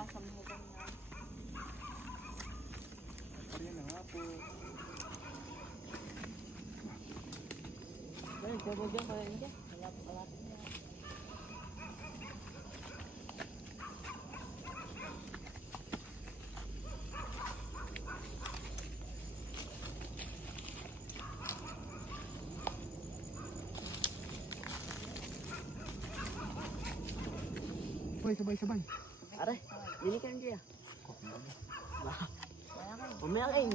Bawasan mo ganyan. Ayan na nga po. Well, sabi dyan ko rin dyan. Wala po pala niya. Sabay. Are, dili ka niya. Umaya kayo.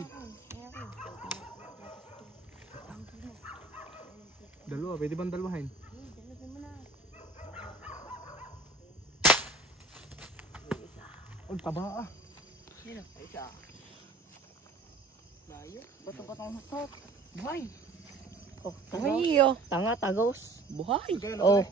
Dalawa, pwede bang dalawahin? Dalawa mo na. Ang taba ah. Sino? Isa. Layo. Batong katong hukot. Buhay. Oh, buhay yo. Tanga, tagos. Buhay. Oh.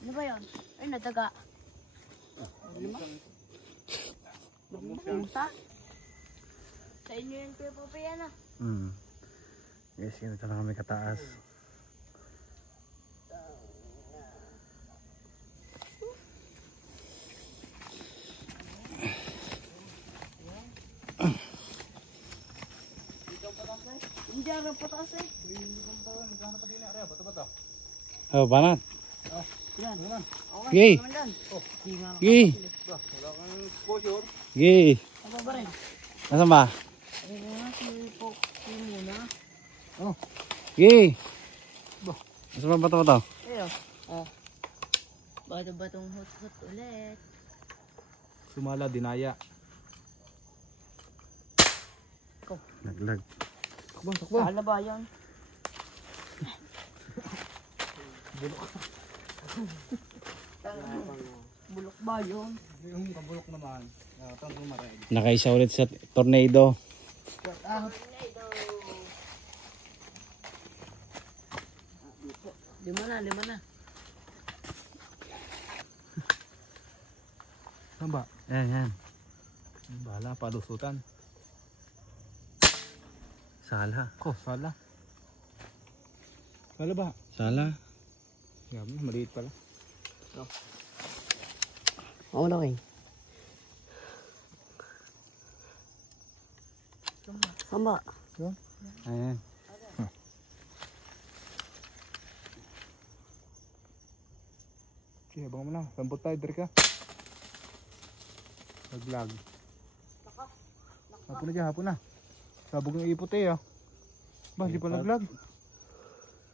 Ano ba yun? Ay, nadaga. Bumusa? Sa inyo yung pipapayan na. Yes, yun ito na kami kataas. Hindi ako pataas eh. Oh, banat. Yan. Gay. Gay. Wala kang exposure. Gay. Ano ba rin? Nasaan ba? Ayun nga, si muna. Oh. Gay. Nasaan ba bato? Ayun. Oh. Bato-batong hot-hot ulit. Sumala, dinaya. Naglag. Takbo. Sala ba yun? Bulok ba yun? Yung kabulok naman. Nakaisa ulit sa tornado. Lima na. Saan ba? Yan. Bahala, palusutan. Sala. Sala. Sala ba? Sala. Yaman, maliit pala. Oo na kayo. Samba. Ayan. Okay, abang mo na. Sambot tayo, dari ka. Naglag. Hapon na. Sabog ng ipot eh. Ba, di pa naglag.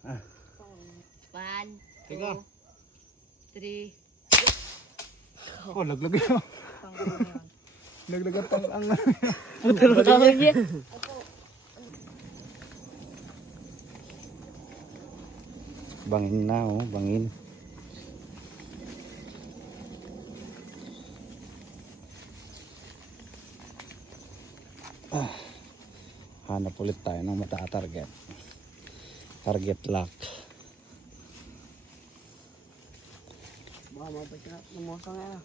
1, 2, 3. Laglag yun. Laglag ang Bangin na bangin. Hanap ulit tayo ng mata-target. Target lock. Baka mabalik na. Namusa nga na.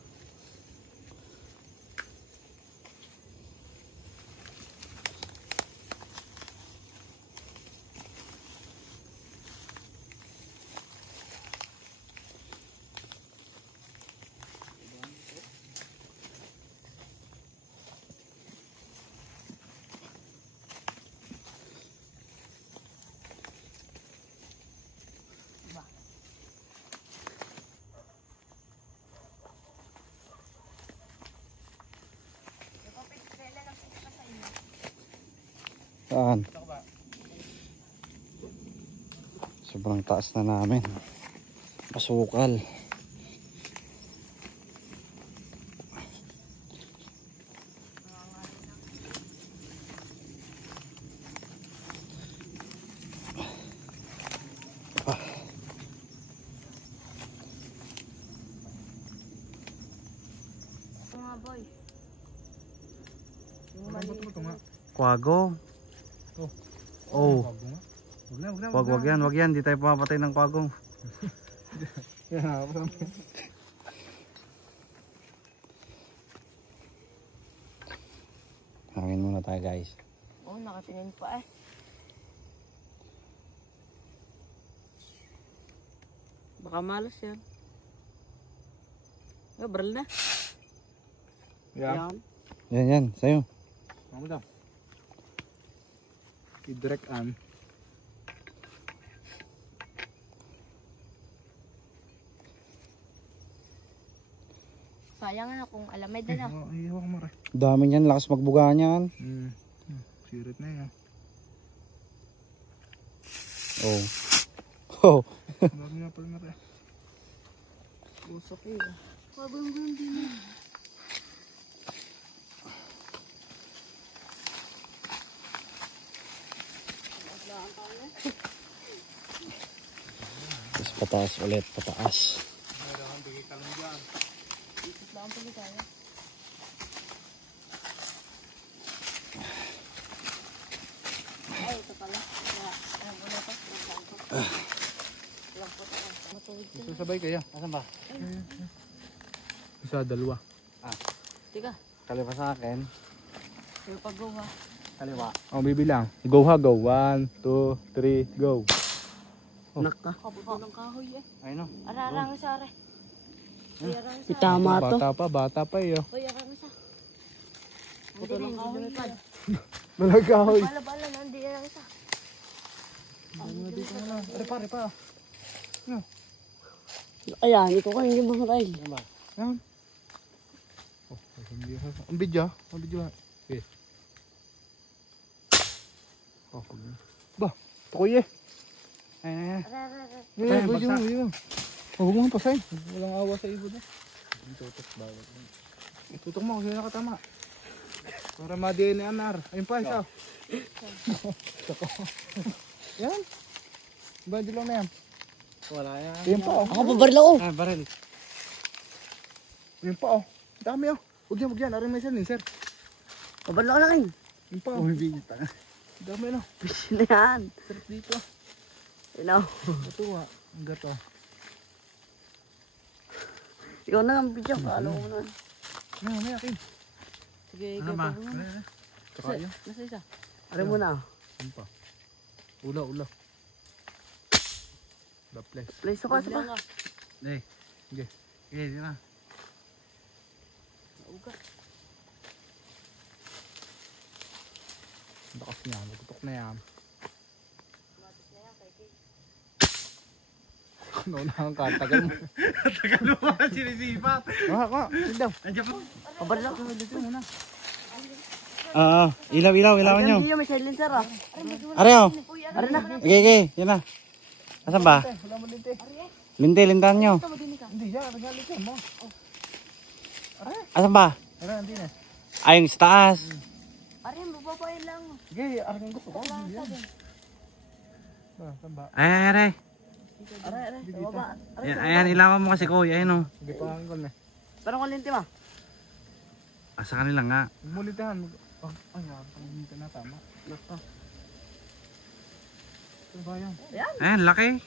Saan? Sobrang taas na namin. Pasukal. kwago. Oh. Wag na. Wag yan. Di tayo pumapatay ng kwago. Hangin muna tayo guys. Oh, nakatingin pa eh. Baka malas yan. Baral na. Yeah. Yan. Sa'yo. Mama daw. I-direct an. Sayang na kung alamay na lang. Ayaw ko mara. Dami niyan. Lakas magbuga niyan. Sirit na yan. Oh. Oh. Dami na pala mara. Usok yun. Pabang-bang din. Tapos pataas ulit. Pataas. Ay, ito pala. Sabay kayo. Asan ba? Isa, dalawa. Tiga, Kaliwa sa akin. kayo pag-gawa. Kaliwa. Oh, bibilang. Go ha, go. 1, 2, 3, go. Naka. Kabuto ng kahoy eh. Ay no. Ararang isa re. Ararang isa. Itama to. Bata pa eh. Uy, ararang isa. Buto ng kahoy eh. Malagahoy. Bala-bala, nandi ararang isa. Repa. Ayan, hindi ko kayo hindi maharay. Yan. Oh, ang video. Ang video. Okay. Oh, ba, tukoy eh. Ay. Ararang. Video. Oh, huwag mo kang pasay. Walang awa sa ibo na. Tutok bawat. Tutok mo kasi nakatama. Para ma-DNA anar. Ayun pa, isa. Yan. Ba, dilaw na yan. Wala yan. Ayun pa, oh. Ako pabaril ako. Ah, baril. Ayun pa, oh. Dami, oh. Huwag yan. Aring may salin, sir. Pabaril ako na kayo. Ayun pa, oh. Bibigita. Dami, no. Pisin na yan. Sarap dito, ah. Ino. Ito, ah. Ang gato. Ikaw na ang video. Paano ko na. May akin. Sige, Ano ikaw ba? pa muna. Tsaka yun. Nasa isa. Aray mo na. Ayun pa. Ula. The place. Place ako. Bilang ka. Sige, di na. Uga. Bakas niya. Matutok na yan. Naunahan ka. Tagal mo. Tagal mo ka sinisipat. Sit down. Andiyan po. Pabaril ako. Dito muna. Ilawan nyo. Hindi may silencer ah. Are oh. Aray na. Okay, yun na. Asan ba? Wala mo linte. Lintahan nyo. Hindi siya. Nagalit siya mo. Asan ba? Ara, hindi na. Ayong sa taas. Aray, bababayin lang. Sige, aring gusto ko. Hindi yan. Saan ba? Ay. Aray. Baba. Ayan, ilawan mo kasi ko. Ayun oh. Sige, pangangkol na. Pero kung linti ma. Sa kanila nga. Mulintahan. Ay, panginta na tama. Ano ba yan? Ayan, laki.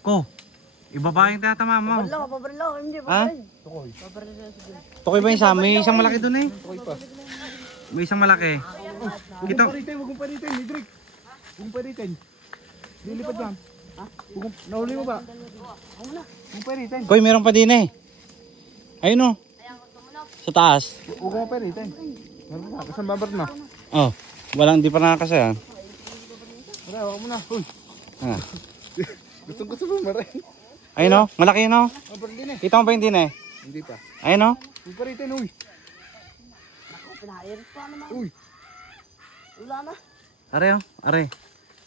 Ko. Ibaba yung tinatama mo. Pabaril ako. Hindi pabaril. Tukoy. Tukoy ba yung isa? May isang malaki dun eh. Tukoy pa. May isang malaki. Huwag mong paritin, huwag mong paritin. Midrik. Huwag mong paritin. Lilipad lang. Nahuli mo ba? Huwag mong paritin. Koy, meron pa din eh. Ayun oh. Sa taas. Huwag mong paritin. Meron ka. Kasan babar na? Oh. Di pa nakakasaya. Wala, huwag mo na. Uy. Ah. Gusto mo maray. Ayun oh. Malaki yun oh. Babar din eh. Kita mo ba yung din eh? Hindi pa. Ayun oh. Huwag mong paritin, uy. Pinahayos pa naman. Uy. Wala na. Are.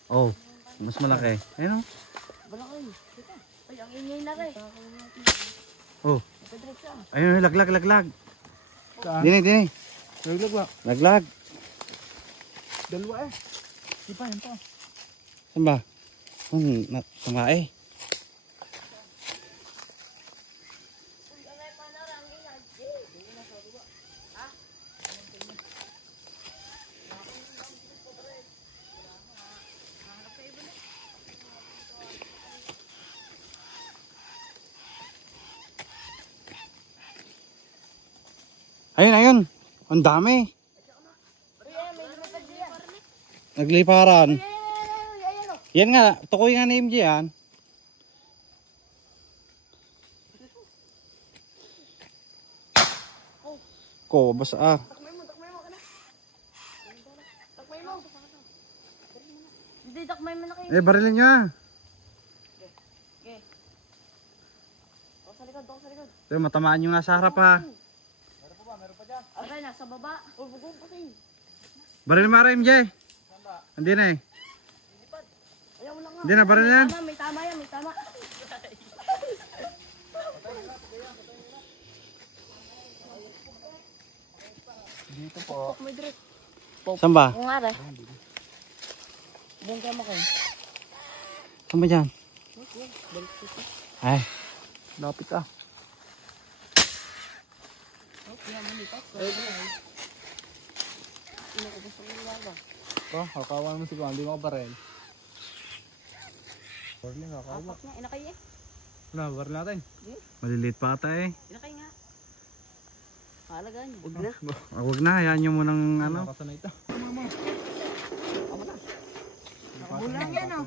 Oh. Mas malaki. Ayun oh. Wala kayo. Ay, ang ingay na rin. Oh. Ayun, laglag. Saan? Dini. Naglag ba? Laglag. Dalawa eh. Di pa, yan pa. Saan ba? Tumae. Ayun, ayun. Ang dami. Nagliparan. Yan nga, tukoy nga ni MJ yan. Ko, basta Hindi, dakmay mo na kayo. barilin nyo ah. O, sa likod, sa likod. Ito, matamaan nyo nga sa harap ha. Aray, nasa baba. O, bugong pati. Baril mo MJ. Hindi na eh. Ayaw mo lang nga. Hindi na, baril yan. May tama yan, may tama. Dito po. May drip. Saan ba? Kung nga rin. Diyan ka mo kayo. Saan ba dyan? Ay. Lapit ah. Kakawan mo siguro, hindi mo baril. Baril nga, kakawa. Apak nga, inakay eh. Ano, baril natin. Maliliit pa ata eh. Inakay nga. Halagaan niya. Huwag na. Huwag na, hayaan nyo munang ano. Nakasanay ito. Bulan yan o.